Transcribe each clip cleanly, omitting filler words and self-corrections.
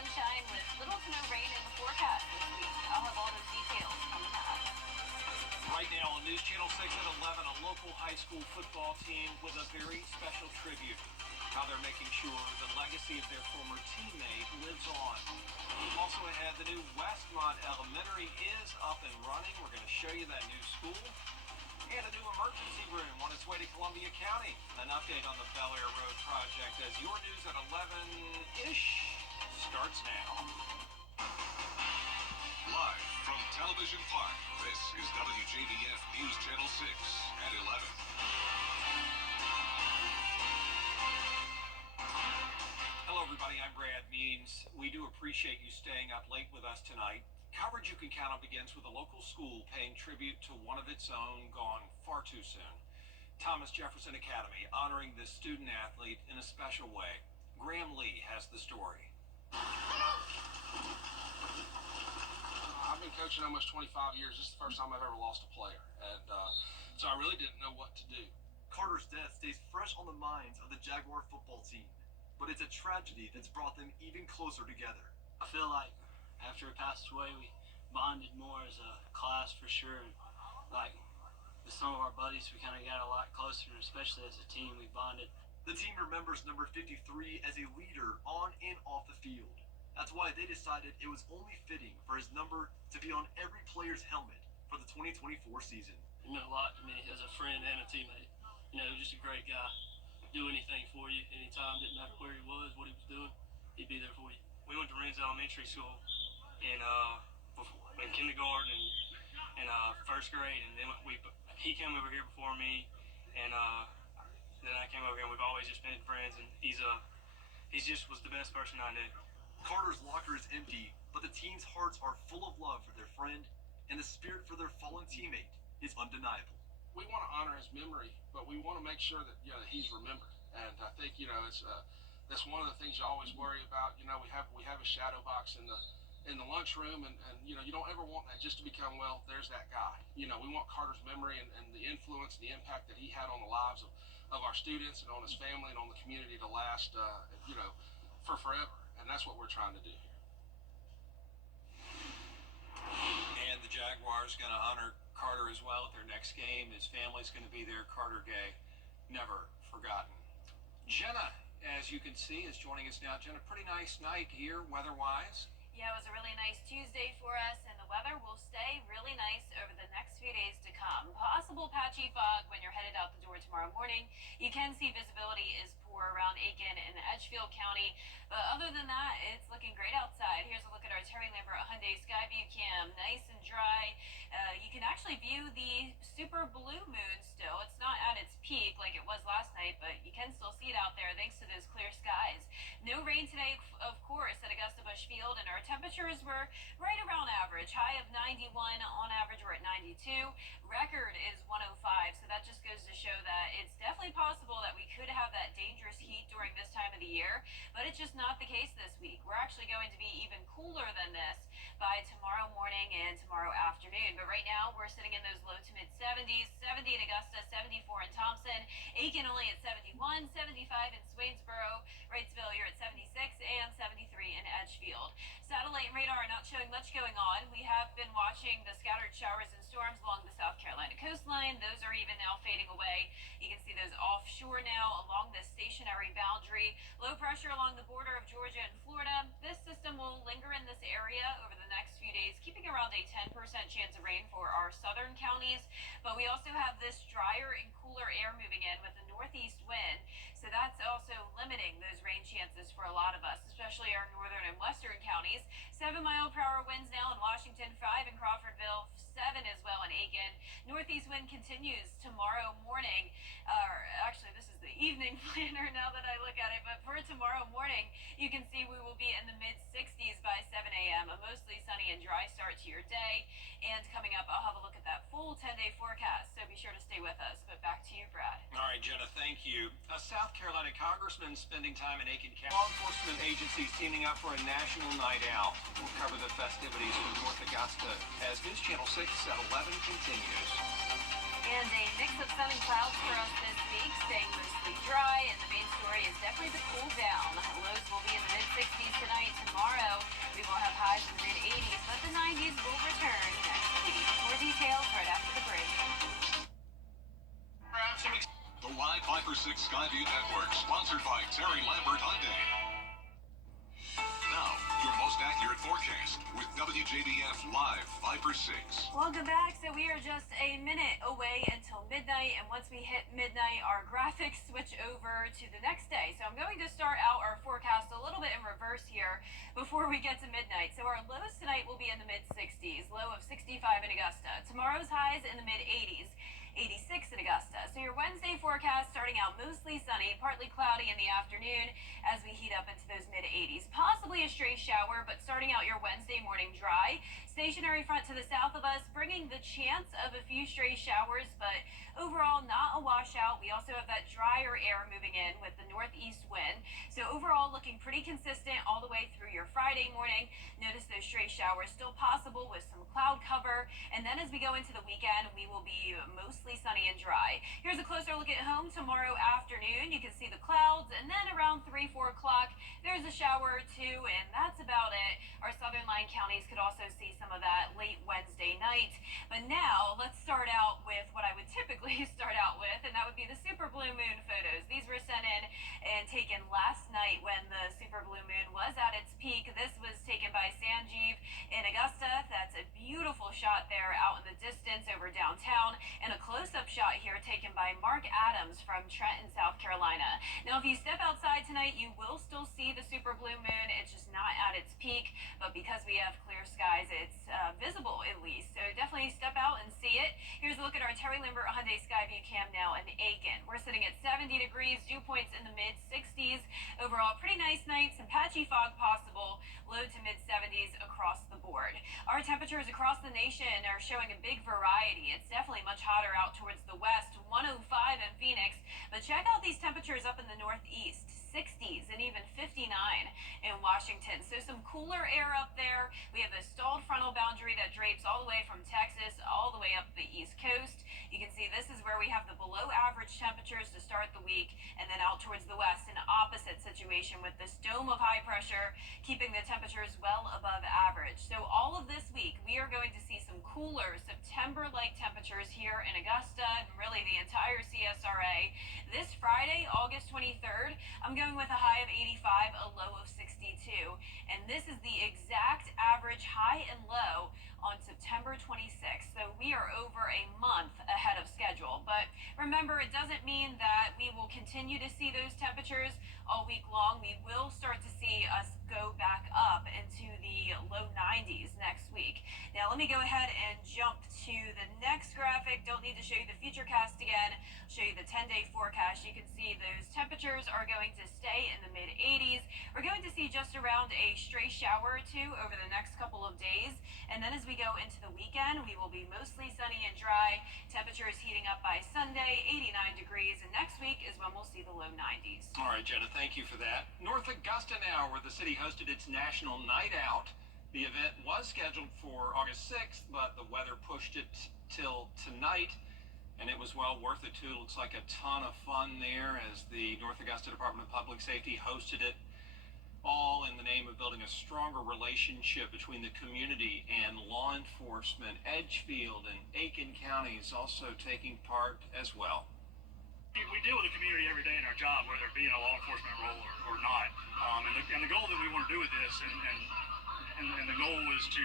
sunshine with little to no rain in the forecast this week. I'll have all those details coming up. Right now on News Channel 6 at 11, a local high school football team with a very special tribute. How they're making sure the legacy of their former teammate lives on. Also ahead, the new Westmont Elementary is up and running. We're going to show you that new school. And a new emergency room on its way to Columbia County. An update on the Bel Air Road project as your news at 11-ish starts now. Live from Television Park, this is WJBF News Channel 6 at 11. Hello, everybody. I'm Brad Means. We do appreciate you staying up late with us tonight. Coverage you can count on begins with a local school paying tribute to one of its own gone far too soon. Thomas Jefferson Academy honoring this student athlete in a special way. Graham Lee has the story. I've been coaching almost 25 years. This is the first time I've ever lost a player. And so I really didn't know what to do. Carter's death stays fresh on the minds of the Jaguar football team, but it's a tragedy that's brought them even closer together. I feel like after he passed away, we bonded more as a class for sure. And like with some of our buddies, we kind of got a lot closer, and especially as a team, we bonded. The team remembers number 53 as a leader on and off the field. That's why they decided it was only fitting for his number to be on every player's helmet for the 2024 season. It meant a lot to me as a friend and a teammate. You know, just a great guy. Do anything for you anytime, didn't matter where he was, what he was doing, he'd be there for you. We went to Renz Elementary School in kindergarten and first grade, and then he came over here before me, and then I came over here, and we've always just been friends, and he's just was the best person I knew. Carter's locker is empty, but the team's hearts are full of love for their friend, and the spirit for their fallen teammate is undeniable. We want to honor his memory, but we want to make sure that he's remembered. And I think it's that's one of the things you always worry about. We have a shadow box in the lunchroom, and you don't ever want that just to become, well, there's that guy. We want Carter's memory and the influence, the impact that he had on the lives of our students and on his family and on the community to last for forever. And that's what we're trying to do here. And the Jaguars going to honor Carter as well at their next game. His family's going to be there. Carter Gay, never forgotten. Jenna, as you can see, is joining us now. Jenna, pretty nice night here weather-wise. Yeah, it was a really nice Tuesday for us, and the weather will stay really nice over the next few days to come. Possible patchy fog when you're headed out the door tomorrow morning. You can see visibility is poor around Aiken and Edgefield County, but other than that, it's looking great outside. Here's a look at our Terry Lambert Hyundai Skyview Cam. Nice and dry. You can actually view the super blue moon still. It's not at its peak like it was last night, but you can still see it out there thanks to those clear skies. No rain today, of course, at Augusta Busch Field, and our temperatures were right around average. High of 91, on average we're at 92. Record is 105, so that just goes to show that it's definitely possible that we could have that dangerous heat during this time of the year, but it's just not the case this week. We're actually going to be even cooler than this by tomorrow morning and tomorrow afternoon, but right now we're sitting in those low to mid 70s, 70 in Augusta, 74 in Thompson, Aiken only at 71, 75 in Swainsboro, Wrightsville you're at 76, and 73 in Edgefield. Satellite and radar are not showing much going on. We have been watching the scattered showers and storms along the South Carolina coastline. Those are even now fading away. You can see those offshore now along the stationary boundary. Low pressure along the border of Georgia and Florida. This system will linger in this area over the next few days, keeping around a 10% chance of rain for our southern counties. But we also have this drier and cooler air moving in with a northeast wind. So that's also limiting those rain chances for a lot of us, especially our northern and western counties. 7-mile-per-hour winds now in Washington, 5 in Crawfordville, 7 as well in Aiken. Northeast wind continues tomorrow morning. Actually, this is the evening planner now that I look at it, but for tomorrow morning, you can see we will be in the mid-60s by 7 a.m. A mostly sunny and dry start to your day. And coming up, I'll have a look at that full 10-day forecast, so be sure to stay with us. But back to you, Brad. All right, Jenna, thank you. A South Carolina congressman spending time in Aiken County. Law enforcement agencies teaming up for a national night out. We'll cover the festivities in North Augusta as News Channel 6 at 11 continues. And a mix of sun and clouds for us this week, staying mostly dry, and the main story is definitely the cool down. Lows will be in the mid-60s tonight. Tomorrow, we will have highs in the mid-80s, but the 90s will return next week. More details right after the break. The Live 5 for 6 Skyview Network, sponsored by Terry Lambert Hyundai. Now, your most accurate forecast with WJBF Live 5 for 6. Welcome back. So we are just a minute away until midnight, and once we hit midnight, our graphics switch over to the next day. So I'm going to start out our forecast a little bit in reverse here before we get to midnight. So our lows tonight will be in the mid-60s, low of 65 in Augusta. Tomorrow's highs in the mid-80s. 86 in Augusta. So your Wednesday forecast starting out mostly sunny, partly cloudy in the afternoon as we heat up into those mid-80s. Possibly a stray shower, but starting out your Wednesday morning dry. Stationary front to the south of us, bringing the chance of a few stray showers, but overall not a washout. We also have that drier air moving in with the northeast wind. So overall looking pretty consistent all the way through your Friday morning. Notice those stray showers still possible with some cloud cover. And then as we go into the weekend, we will be mostly sunny and dry. Here's a closer look at home tomorrow afternoon. You can see the clouds, and then around 3-4 o'clock, there's a shower or two, and that's about it. Our southern line counties could also see some of that late Wednesday night. But now let's start out with what I would typically start out with, and that would be the super blue moon photos. These were sent in and taken last night when the super blue moon was at its peak. This was taken by Sanjeev in Augusta. That's a beautiful shot there out in the distance over downtown, and a close-up shot here taken by Mark Adams from Trenton, South Carolina. Now, if you step outside tonight, you will still see the super blue moon. It's just not at its peak, but because we have clear skies, it's visible at least. So definitely step out and see it. Here's a look at our Terry Lambert Hyundai Skyview cam now in Aiken. We're sitting at 70 degrees, dew points in the mid-60s. Overall, pretty nice night. Some patchy fog possible, low to mid-70s across the board. Our temperatures across the nation are showing a big variety. It's definitely much hotter out towards the west, 105 in Phoenix, but check out these temperatures up in the northeast, 60s and even 59 in Washington. So some cooler air up there. We have a stalled frontal boundary that drapes all the way from Texas all the way up the East Coast. You can see this is where we have the below average temperatures to start the week, and then out towards the west, an opposite situation with this dome of high pressure keeping the temperatures well above average. So all of this week, we are going to see some cooler September-like temperatures here in Augusta and really the entire CSRA. This Friday, August 23rd, I'm going with a high of 85, a low of 62. And this is the exact average high and low on September 26th. So we are over a month ahead of schedule. But remember, it doesn't mean that we will continue to see those temperatures all week long. We will start to see us go back up into the low 90s next week. Now, let me go ahead and jump to the next graphic. Don't need to show you the futurecast again. I'll show you the 10-day forecast. You can see those temperatures are going to stay in the mid-80s. We're going to see just around a stray shower or two over the next couple of days. And then as we go into the weekend, we will be mostly sunny and dry. Temperatures heating up by Sunday, 89 degrees. And next week is when we'll see the low 90s. All right, Jenna, thank you for that. North Augusta now, where the city hosted its National Night Out. The event was scheduled for August 6th, but the weather pushed it till tonight, and it was well worth it, too. Looks like a ton of fun there as the North Augusta Department of Public Safety hosted it, all in the name of building a stronger relationship between the community and law enforcement. Edgefield and Aiken counties also taking part as well. We deal with the community every day in our job, whether it be in a law enforcement role or not. And the goal that we want to do with this, and the goal is to,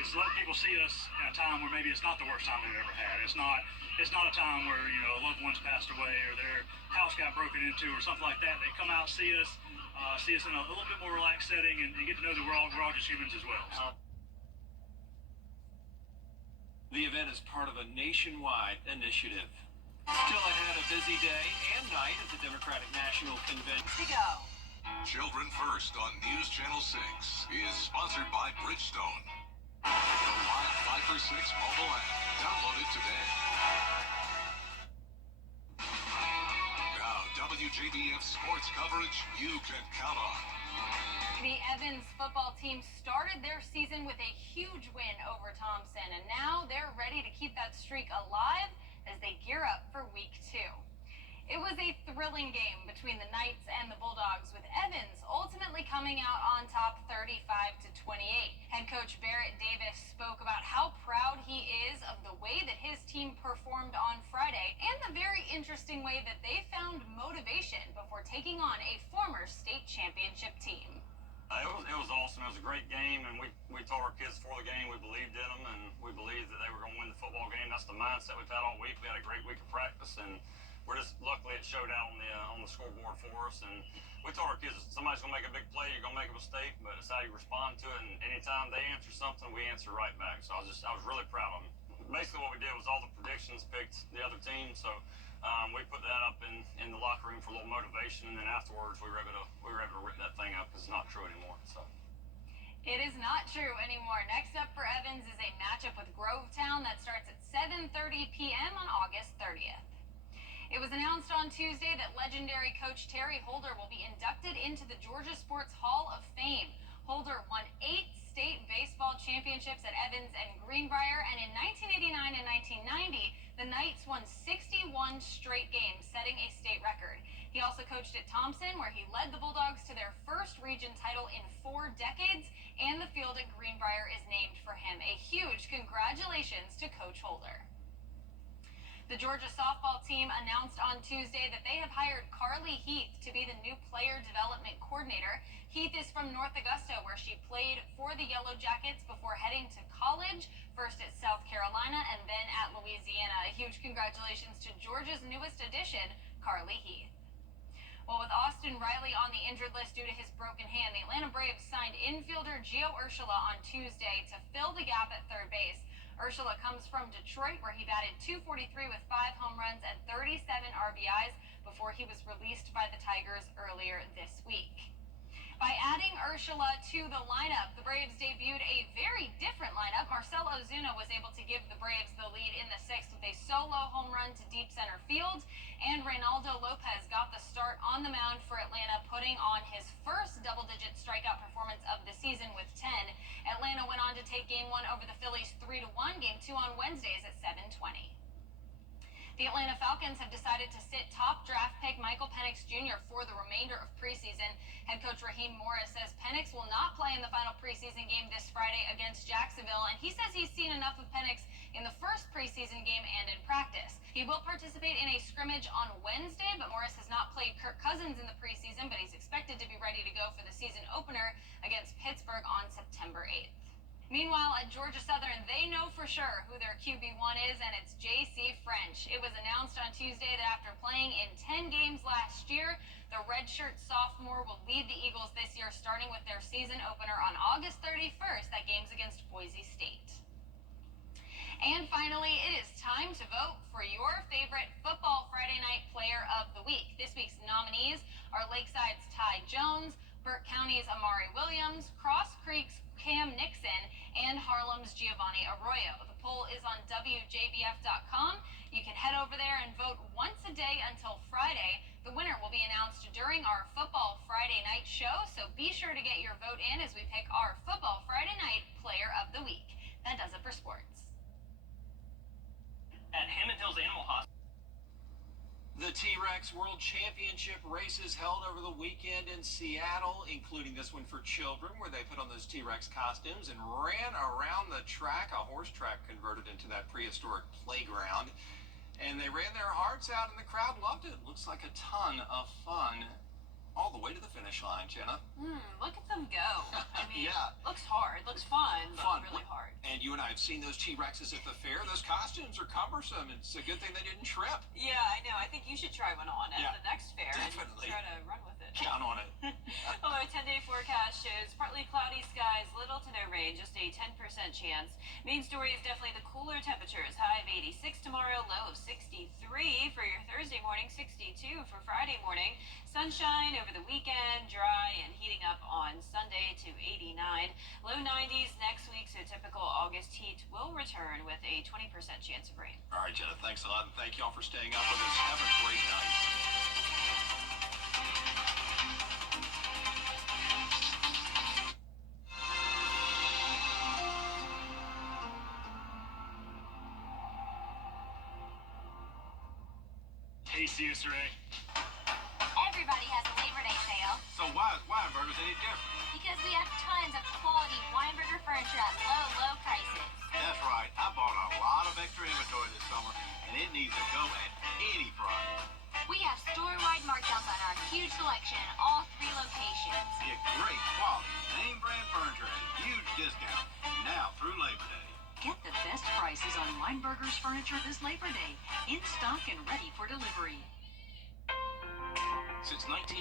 is let people see us at a time where maybe it's not the worst time they've ever had. It's not a time where a loved one's passed away or their house got broken into or something like that. They come out, see us in a little bit more relaxed setting, and get to know that we're all just humans as well. The event is part of a nationwide initiative. Still ahead, a busy day and night at the Democratic National Convention. To go. Children First on News Channel 6 is sponsored by Bridgestone. The Live 5 for 6 mobile app. Download it today. Now, WJBF sports coverage you can count on. The Evans football team started their season with a huge win over Thompson, and now they're ready to keep that streak alive as they gear up for week 2. It was a thrilling game between the Knights and the Bulldogs, with Evans ultimately coming out on top 35-28. Head coach Barrett Davis spoke about how proud he is of the way that his team performed on Friday and the very interesting way that they found motivation before taking on a former state championship team. It was awesome. It was a great game, and we told our kids before the game we believed in them, and we believed that they were going to win the football game. That's the mindset we've had all week. We had a great week of practice, and we're just luckily it showed out on the scoreboard for us. And we told our kids, somebody's going to make a big play, you're going to make a mistake, but it's how you respond to it. And anytime they answer something, we answer right back. So I was really proud of them. Basically, what we did was all the predictions picked the other team. So we put that up in the locker room for a little motivation, and then afterwards we were able to rip that thing up because it's not true anymore. So. It is not true anymore. Next up for Evans is a matchup with Grovetown that starts at 7:30 p.m. on August 30th. It was announced on Tuesday that legendary coach Terry Holder will be inducted into the Georgia Sports Hall of Fame. Holder won 8 state baseball championships at Evans and Greenbrier, and in 1989 and 1990, the Knights won 61 straight games, setting a state record. He also coached at Thompson, where he led the Bulldogs to their first region title in 4 decades, and the field at Greenbrier is named for him. A huge congratulations to Coach Holder. The Georgia softball team announced on Tuesday that they have hired Carly Heath to be the new player development coordinator. Heath is from North Augusta, where she played for the Yellow Jackets before heading to college, first at South Carolina and then at Louisiana. A huge congratulations to Georgia's newest addition, Carly Heath. Well, with Austin Riley on the injured list due to his broken hand, the Atlanta Braves signed infielder Gio Urshela on Tuesday to fill the gap at third base. Urshela comes from Detroit, where he batted .243 with 5 home runs and 37 RBIs before he was released by the Tigers earlier this week. By adding Urshela to the lineup, the Braves debuted a very different lineup. Marcell Ozuna was able to give the Braves the lead in the 6th with a solo home run to deep center field, and Reynaldo Lopez got the start on the mound for Atlanta, putting on his first double-digit strikeout performance of the season with 10. Atlanta went on to take Game 1 over the Phillies 3-1, Game 2 on Wednesdays at 7:20. The Atlanta Falcons have decided to sit top draft pick Michael Penix Jr. for the remainder of preseason. Head coach Raheem Morris says Penix will not play in the final preseason game this Friday against Jacksonville, and he says he's seen enough of Penix in the first preseason game and in practice. He will participate in a scrimmage on Wednesday, but Morris has not played Kirk Cousins in the preseason, but he's expected to be ready to go for the season opener against Pittsburgh on September 8th. Meanwhile, at Georgia Southern, they know for sure who their QB1 is, and it's J.C. French. It was announced on Tuesday that after playing in 10 games last year, the redshirt sophomore will lead the Eagles this year, starting with their season opener on August 31st. That game's against Boise State. And finally, it is time to vote for your favorite Football Friday Night Player of the Week. This week's nominees are Lakeside's Ty Jones, Burke County's Amari Williams, Cross Creek's Cam Nixon, and Harlem's Giovanni Arroyo. The poll is on WJBF.com. You can head over there and vote once a day until Friday. The winner will be announced during our Football Friday Night show, so be sure to get your vote in as we pick our Football Friday Night Player of the Week. That does it for sports. At Hammond Hills Animal Hospital. The T-Rex World Championship races held over the weekend in Seattle, including this one for children, where they put on those T-Rex costumes and ran around the track, a horse track converted into that prehistoric playground. And they ran their hearts out, and the crowd loved it. Looks like a ton of fun all the way to the finish line, Jenna. Look at them go. I mean, yeah. Looks hard, looks fun, but really hard. And you and I have seen those T-Rexes at the fair. Those costumes are cumbersome. It's a good thing they didn't trip. Yeah, I know. I think you should try one on at the next fair. Definitely. And try to run with it. Count on it. Although a 10-day forecast shows partly cloudy skies, little to no rain, just a 10% chance. Main story is definitely the cooler temperatures. High of 86 tomorrow, low of 63 for your Thursday morning, 62 for Friday morning. Sunshine over the weekend, dry and heating up on Sunday to 89. Low 90s next week, so typical August heat will return with a 20% chance of rain. All right, Jenna, thanks a lot, and thank you all for staying up with us. Have a great night. Hey, CSRA. Everybody has a Labor Day sale So why is Weinberger's any different? because we have tons of quality Weinberger furniture at low, low prices. That's right. I bought a lot of extra inventory this summer, and it needs to go at any price. We have store-wide markdowns on our huge selection in all 3 locations. Get great quality, name brand furniture at a huge discount, now through Labor Day. Get the best prices on Weinberger's furniture this Labor Day. In stock and ready for delivery. Since 19